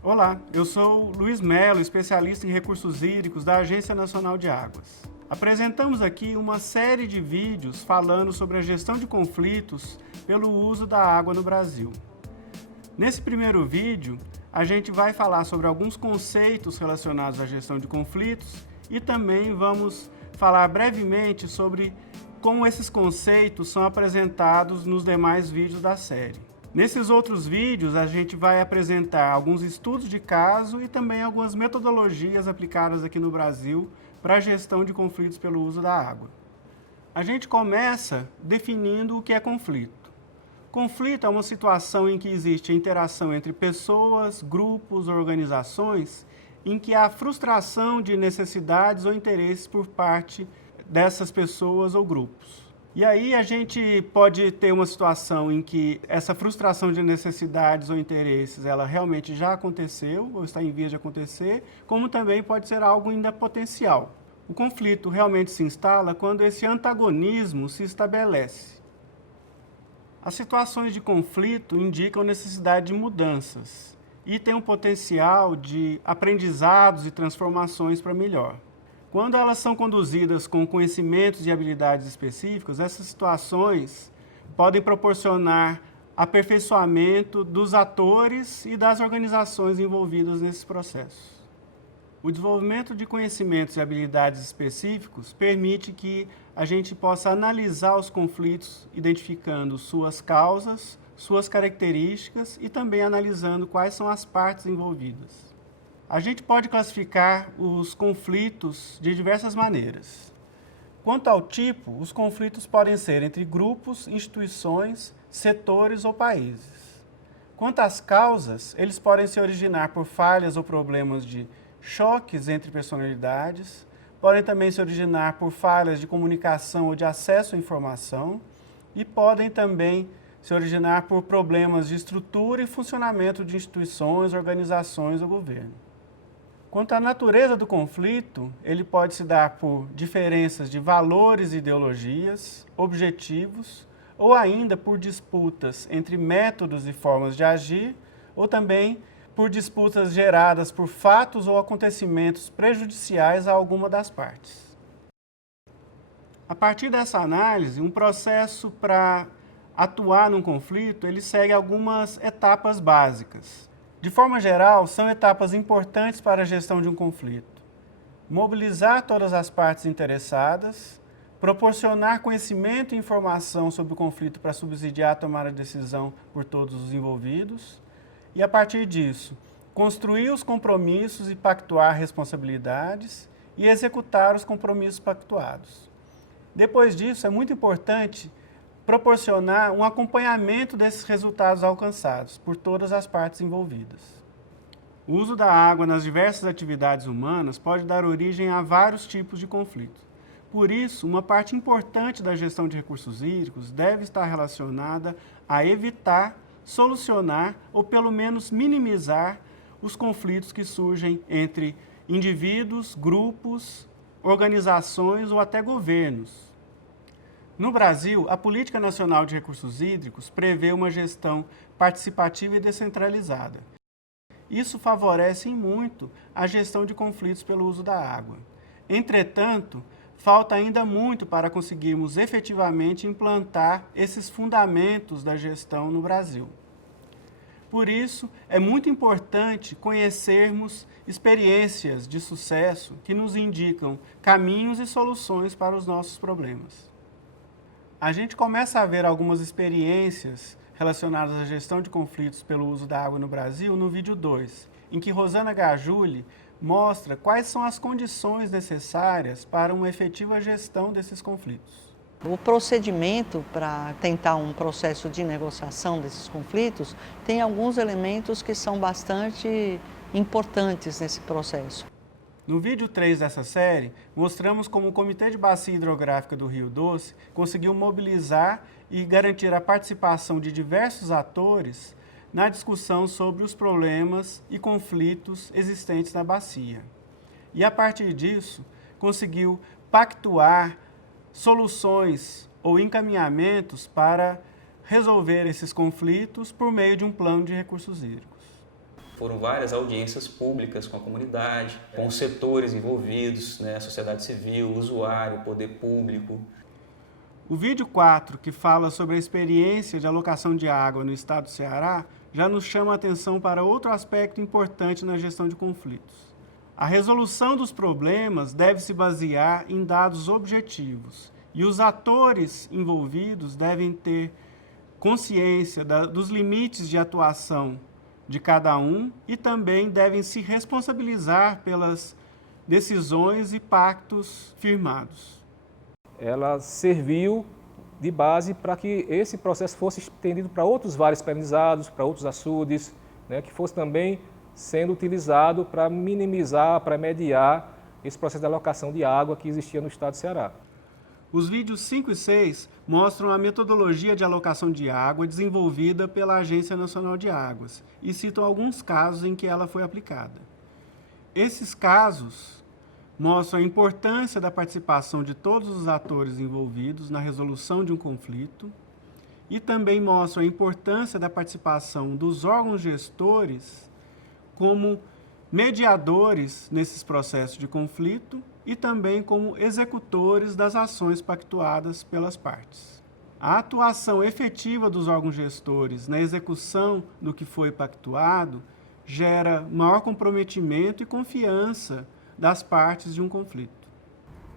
Olá, eu sou Luiz Melo, especialista em recursos hídricos da Agência Nacional de Águas. Apresentamos aqui uma série de vídeos falando sobre a gestão de conflitos pelo uso da água no Brasil. Nesse primeiro vídeo, a gente vai falar sobre alguns conceitos relacionados à gestão de conflitos e também vamos falar brevemente sobre como esses conceitos são apresentados nos demais vídeos da série. Nesses outros vídeos, a gente vai apresentar alguns estudos de caso e também algumas metodologias aplicadas aqui no Brasil para a gestão de conflitos pelo uso da água. A gente começa definindo o que é conflito. Conflito é uma situação em que existe a interação entre pessoas, grupos, organizações, em que há frustração de necessidades ou interesses por parte dessas pessoas ou grupos. E aí a gente pode ter uma situação em que essa frustração de necessidades ou interesses, ela realmente já aconteceu ou está em vias de acontecer, como também pode ser algo ainda potencial. O conflito realmente se instala quando esse antagonismo se estabelece. As situações de conflito indicam necessidade de mudanças e têm um potencial de aprendizados e transformações para melhor. Quando elas são conduzidas com conhecimentos e habilidades específicas, essas situações podem proporcionar aperfeiçoamento dos atores e das organizações envolvidas nesses processos. O desenvolvimento de conhecimentos e habilidades específicos permite que a gente possa analisar os conflitos, identificando suas causas, suas características e também analisando quais são as partes envolvidas. A gente pode classificar os conflitos de diversas maneiras. Quanto ao tipo, os conflitos podem ser entre grupos, instituições, setores ou países. Quanto às causas, eles podem se originar por falhas ou problemas de choques entre personalidades, podem também se originar por falhas de comunicação ou de acesso à informação e podem também se originar por problemas de estrutura e funcionamento de instituições, organizações ou governo. Quanto à natureza do conflito, ele pode se dar por diferenças de valores e ideologias, objetivos, ou ainda por disputas entre métodos e formas de agir, ou também por disputas geradas por fatos ou acontecimentos prejudiciais a alguma das partes. A partir dessa análise, um processo para atuar num conflito, ele segue algumas etapas básicas. De forma geral, são etapas importantes para a gestão de um conflito. Mobilizar todas as partes interessadas, proporcionar conhecimento e informação sobre o conflito para subsidiar a tomada de decisão por todos os envolvidos e, a partir disso, construir os compromissos e pactuar responsabilidades e executar os compromissos pactuados. Depois disso, é muito importante proporcionar um acompanhamento desses resultados alcançados por todas as partes envolvidas. O uso da água nas diversas atividades humanas pode dar origem a vários tipos de conflito. Por isso, uma parte importante da gestão de recursos hídricos deve estar relacionada a evitar, solucionar ou pelo menos minimizar os conflitos que surgem entre indivíduos, grupos, organizações ou até governos. No Brasil, a Política Nacional de Recursos Hídricos prevê uma gestão participativa e descentralizada. Isso favorece muito a gestão de conflitos pelo uso da água. Entretanto, falta ainda muito para conseguirmos efetivamente implantar esses fundamentos da gestão no Brasil. Por isso, é muito importante conhecermos experiências de sucesso que nos indicam caminhos e soluções para os nossos problemas. A gente começa a ver algumas experiências relacionadas à gestão de conflitos pelo uso da água no Brasil no vídeo 2, em que Rosana Gajuli mostra quais são as condições necessárias para uma efetiva gestão desses conflitos. O procedimento para tentar um processo de negociação desses conflitos tem alguns elementos que são bastante importantes nesse processo. No vídeo 3 dessa série, mostramos como o Comitê de Bacia Hidrográfica do Rio Doce conseguiu mobilizar e garantir a participação de diversos atores na discussão sobre os problemas e conflitos existentes na bacia. E, a partir disso, conseguiu pactuar soluções ou encaminhamentos para resolver esses conflitos por meio de um plano de recursos hídricos. Foram várias audiências públicas com a comunidade, com os setores envolvidos, né, sociedade civil, usuário, poder público. O vídeo 4, que fala sobre a experiência de alocação de água no estado do Ceará, já nos chama a atenção para outro aspecto importante na gestão de conflitos. A resolução dos problemas deve se basear em dados objetivos e os atores envolvidos devem ter consciência dos limites de atuação de cada um e também devem se responsabilizar pelas decisões e pactos firmados. Ela serviu de base para que esse processo fosse estendido para outros vales perenizados, para outros açudes, né, que fosse também sendo utilizado para minimizar, para mediar esse processo de alocação de água que existia no estado do Ceará. Os vídeos 5 e 6 mostram a metodologia de alocação de água desenvolvida pela Agência Nacional de Águas e citam alguns casos em que ela foi aplicada. Esses casos mostram a importância da participação de todos os atores envolvidos na resolução de um conflito e também mostram a importância da participação dos órgãos gestores como mediadores nesses processos de conflito e também como executores das ações pactuadas pelas partes. A atuação efetiva dos órgãos gestores na execução do que foi pactuado gera maior comprometimento e confiança das partes de um conflito.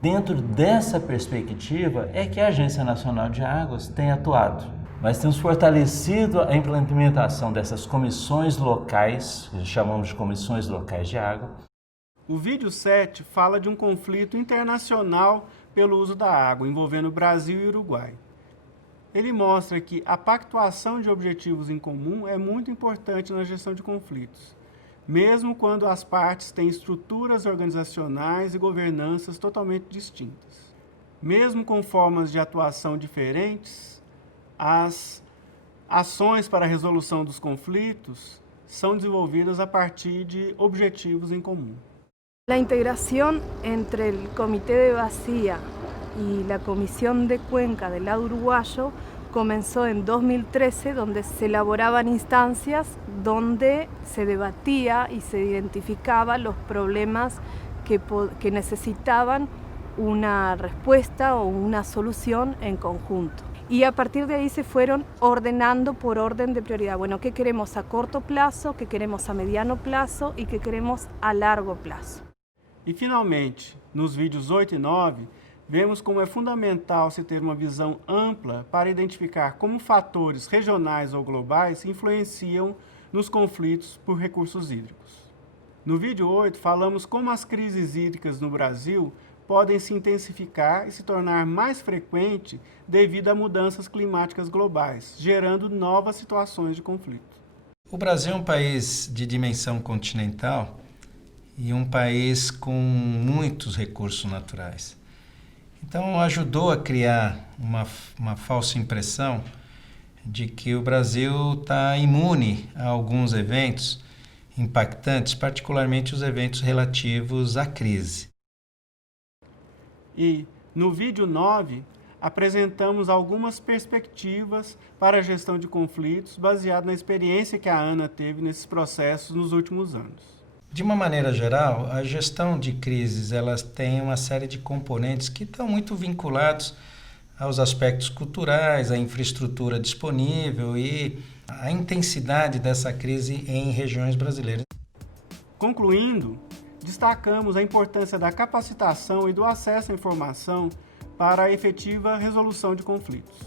Dentro dessa perspectiva é que a Agência Nacional de Águas tem atuado. Nós temos fortalecido a implementação dessas comissões locais, que chamamos de comissões locais de água. O vídeo 7 fala de um conflito internacional pelo uso da água, envolvendo Brasil e Uruguai. Ele mostra que a pactuação de objetivos em comum é muito importante na gestão de conflitos, mesmo quando as partes têm estruturas organizacionais e governanças totalmente distintas. Mesmo com formas de atuação diferentes, as ações para a resolução dos conflitos são desenvolvidas a partir de objetivos em comum. La integración entre el Comité de Bacia y la Comisión de Cuenca del lado uruguayo comenzó en 2013, donde se elaboraban instancias donde se debatía y se identificaba los problemas que necesitaban una respuesta o una solución en conjunto. Y a partir de ahí se fueron ordenando por orden de prioridad. Bueno, ¿qué queremos a corto plazo, qué queremos a mediano plazo y qué queremos a largo plazo? E, finalmente, nos vídeos 8 e 9, vemos como é fundamental se ter uma visão ampla para identificar como fatores regionais ou globais influenciam nos conflitos por recursos hídricos. No vídeo 8, falamos como as crises hídricas no Brasil podem se intensificar e se tornar mais frequente devido a mudanças climáticas globais, gerando novas situações de conflito. O Brasil é um país de dimensão continental e um país com muitos recursos naturais. Então, ajudou a criar uma falsa impressão de que o Brasil está imune a alguns eventos impactantes, particularmente os eventos relativos à crise. E, no vídeo 9, apresentamos algumas perspectivas para a gestão de conflitos baseado na experiência que a Ana teve nesses processos nos últimos anos. De uma maneira geral, a gestão de crises elas tem uma série de componentes que estão muito vinculados aos aspectos culturais, à infraestrutura disponível e à intensidade dessa crise em regiões brasileiras. Concluindo, destacamos a importância da capacitação e do acesso à informação para a efetiva resolução de conflitos.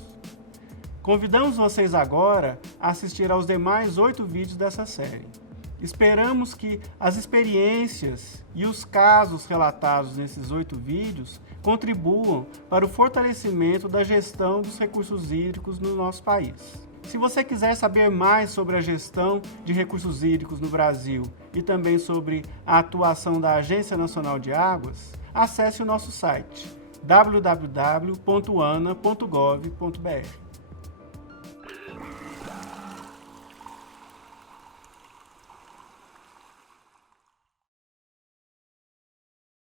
Convidamos vocês agora a assistir aos demais 8 vídeos dessa série. Esperamos que as experiências e os casos relatados nesses 8 vídeos contribuam para o fortalecimento da gestão dos recursos hídricos no nosso país. Se você quiser saber mais sobre a gestão de recursos hídricos no Brasil e também sobre a atuação da Agência Nacional de Águas, acesse o nosso site www.ana.gov.br.